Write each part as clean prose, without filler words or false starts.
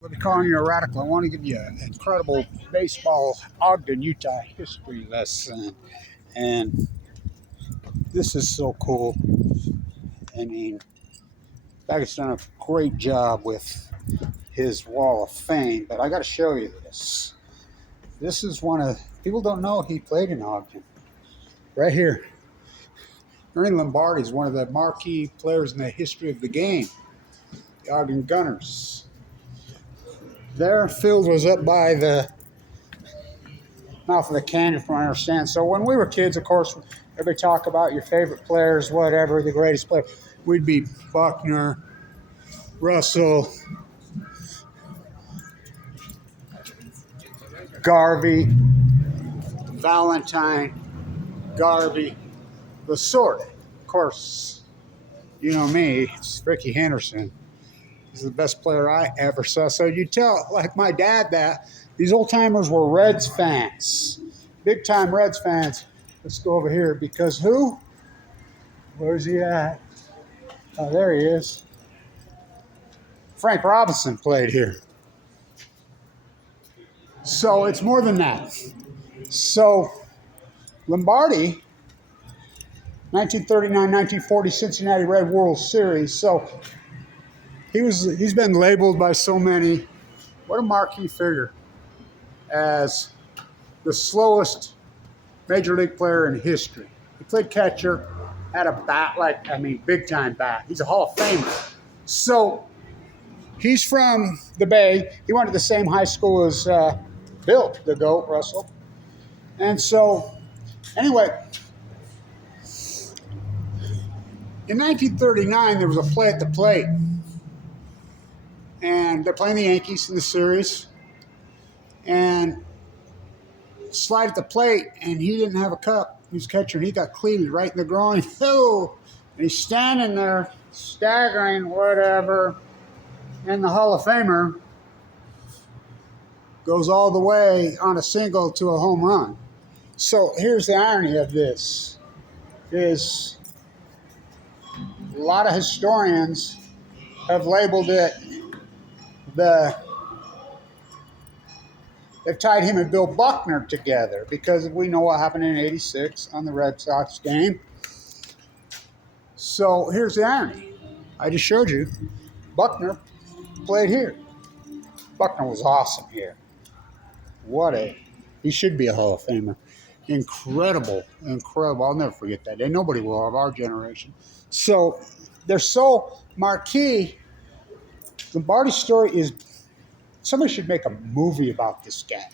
Let me call you a radical. I want to give you an incredible baseball Ogden, Utah history lesson. And this is so cool. I mean, Baggett's done a great job with his wall of fame, but I got to show you this. This is one of, people don't know he played in Ogden. Right here. Ernie Lombardi is one of the marquee players in the history of the game. The Ogden Gunners. Their field was up by the mouth of the canyon, from what I understand. So when we were kids, of course, everybody talk about your favorite players, whatever, the greatest player. We'd be Buckner, Russell, Garvey, Valentine, Garvey, the sort. Of course, you know me, it's Ricky Henderson. He's the best player I ever saw. So you tell, like my dad, that these old timers were Reds fans, big time Reds fans. Let's go over here because who? Where's he at? Oh, there he is. Frank Robinson played here. So it's more than that. So Lombardi, 1939-1940 Cincinnati Red World Series. So he's been labeled by so many, what a marquee figure, as the slowest major league player in history. He played catcher, had a bat big time bat. He's a Hall of Famer. So he's from the Bay. He went to the same high school as Bill, the GOAT, Russell. And so, anyway, in 1939, there was a play at the plate. And they're playing the Yankees in the series. And slide at the plate, and he didn't have a cup. He was catcher, and he got cleated right in the groin. Oh! And he's standing there, staggering, whatever. And the Hall of Famer goes all the way on a single to a home run. So here's the irony of this, is a lot of historians have labeled it they've tied him and Bill Buckner together because we know what happened in '86 on the Red Sox game. So here's the irony. I just showed you. Buckner played here. Buckner was awesome here. He should be a Hall of Famer. Incredible. I'll never forget that day. Nobody will of our generation. So they're so marquee. Lombardi's story is, somebody should make a movie about this guy.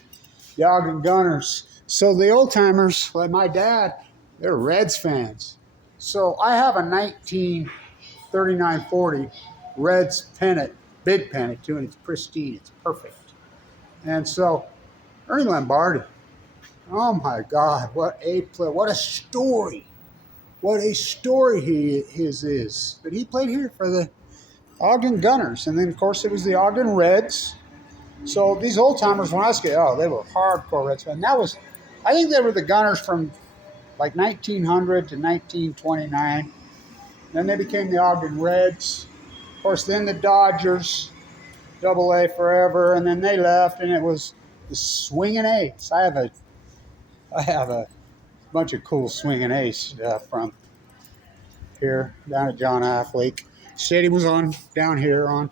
The Ogden Gunners. So the old timers, like my dad, they're Reds fans. So I have a 1939-40 Reds pennant, big pennant too, and it's pristine. It's perfect. And so Ernie Lombardi, oh my God, what a play, what a story. What a story his is. But he played here for the Ogden Gunners. And then, of course, it was the Ogden Reds. So these old timers, when I was a kid, they were hardcore Reds fans. I think they were the Gunners from like 1900 to 1929. Then they became the Ogden Reds. Of course, then the Dodgers, AA forever, and then they left, and it was the Swinging Ace. I have a bunch of cool Swinging Ace stuff from here down at John F. Lake. Stadium was on down here on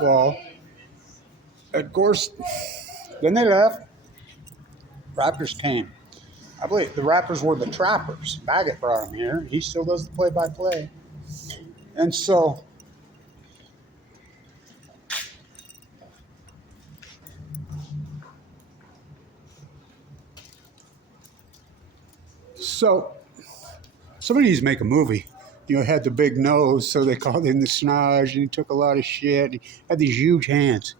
wall. Of course, then they left. Raptors came. I believe the Raptors were the Trappers. Baggett brought them here. He still does the play-by-play. And so somebody needs to make a movie. Had the big nose, so they called him the Snodge, and he took a lot of shit. He had these huge hands.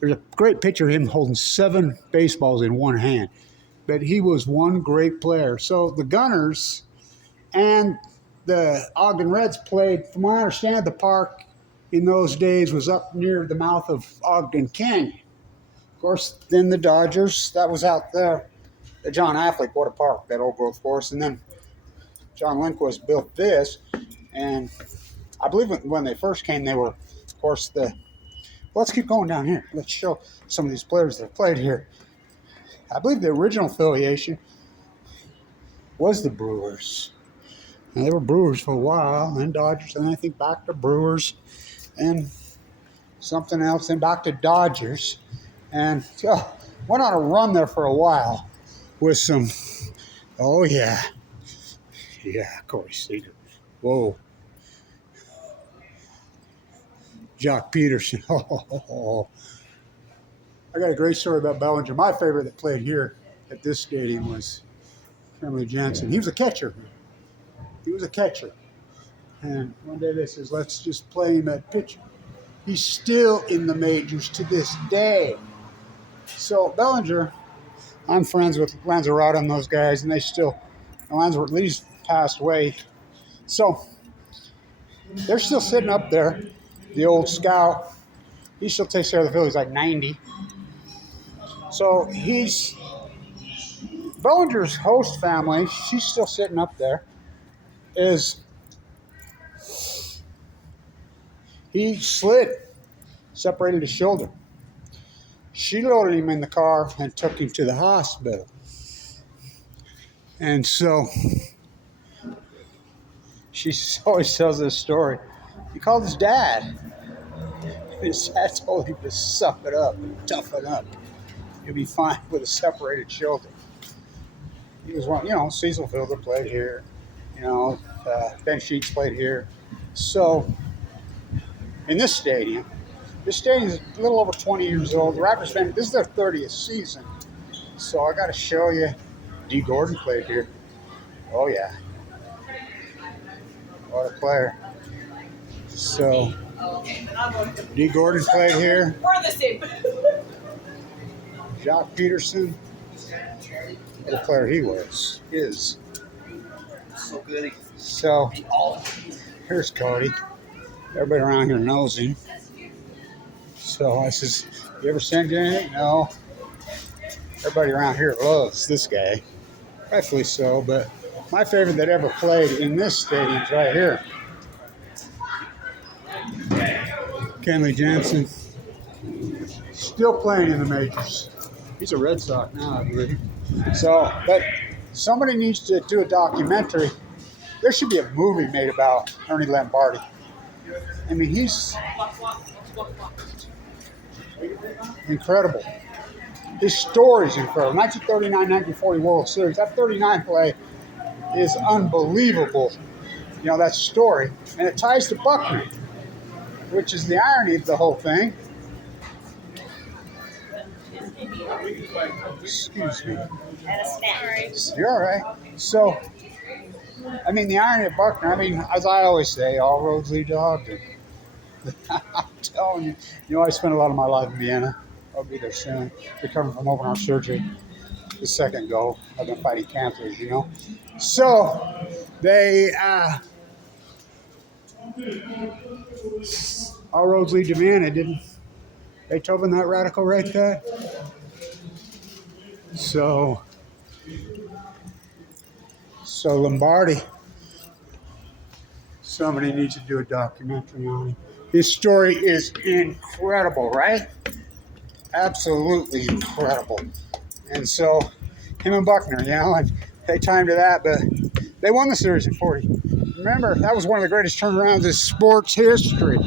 There's a great picture of him holding 7 baseballs in one hand. But he was one great player. So the Gunners and the Ogden Reds played, from what I understand, the park in those days was up near the mouth of Ogden Canyon. Of course, then the Dodgers, that was out there. The John Affleck, what a park, that old growth forest. And then John Lindquist built this. And I believe when they first came, they were, of course, let's keep going down here. Let's show some of these players that have played here. I believe the original affiliation was the Brewers. And they were Brewers for a while, and Dodgers, and I think back to Brewers, and something else, and back to Dodgers. And went on a run there for a while with some, oh yeah, Corey Seager. Whoa. Jock Peterson. Oh. I got a great story about Bellinger. My favorite that played here at this stadium was Ernie Jensen. He was a catcher. And one day they says, let's just play him at pitcher. He's still in the majors to this day. So Bellinger, I'm friends with Lanzarote and those guys, and they still, Lanzarote at least passed away. So they're still sitting up there. The old scout, he still takes care of the field. He's like 90. So Bellinger's host family, she's still sitting up there, he slid, separated his shoulder. She loaded him in the car and took him to the hospital. And so she always tells this story. He called his dad. His dad told him to suck it up and toughen up. You'll be fine with a separated shoulder. He was one, Cecil Fielder played here. Ben Sheets played here. So, in this stadium is a little over 20 years old. The Raptors fan, this is their 30th season. So I got to show you. D. Gordon played here. Oh yeah, what a player. So D. Gordon played here. We're the same. Jock Peterson. What a player he is. So good. So here's Cody. Everybody around here knows him. So I says, you ever send you anything? No. Everybody around here loves this guy. Rightfully so, but my favorite that ever played in this stadium is right here. Kenley Jansen. Still playing in the majors. He's a Red Sox now, I believe. So, but somebody needs to do a documentary. There should be a movie made about Ernie Lombardi. I mean, he's incredible. His story's incredible. 1939-1940 World Series. That 39 play is unbelievable. That story. And it ties to Buckner, which is the irony of the whole thing. Excuse me. And a snack. You're all right. So, the irony of Buckner, as I always say, all roads lead to Ogden. I'm telling you, I spent a lot of my life in Vienna. I'll be there soon. Recovering from open heart surgery. The second go. I've been fighting cancer, as you know. So, they, all roads lead to Vienna. Didn't Beethoven that radical right there? So Lombardi, somebody needs to do a documentary on him. His story is incredible, right? Absolutely incredible. And so, him and Buckner, and they timed to that, but they won the series in 40. Remember, that was one of the greatest turnarounds in sports history.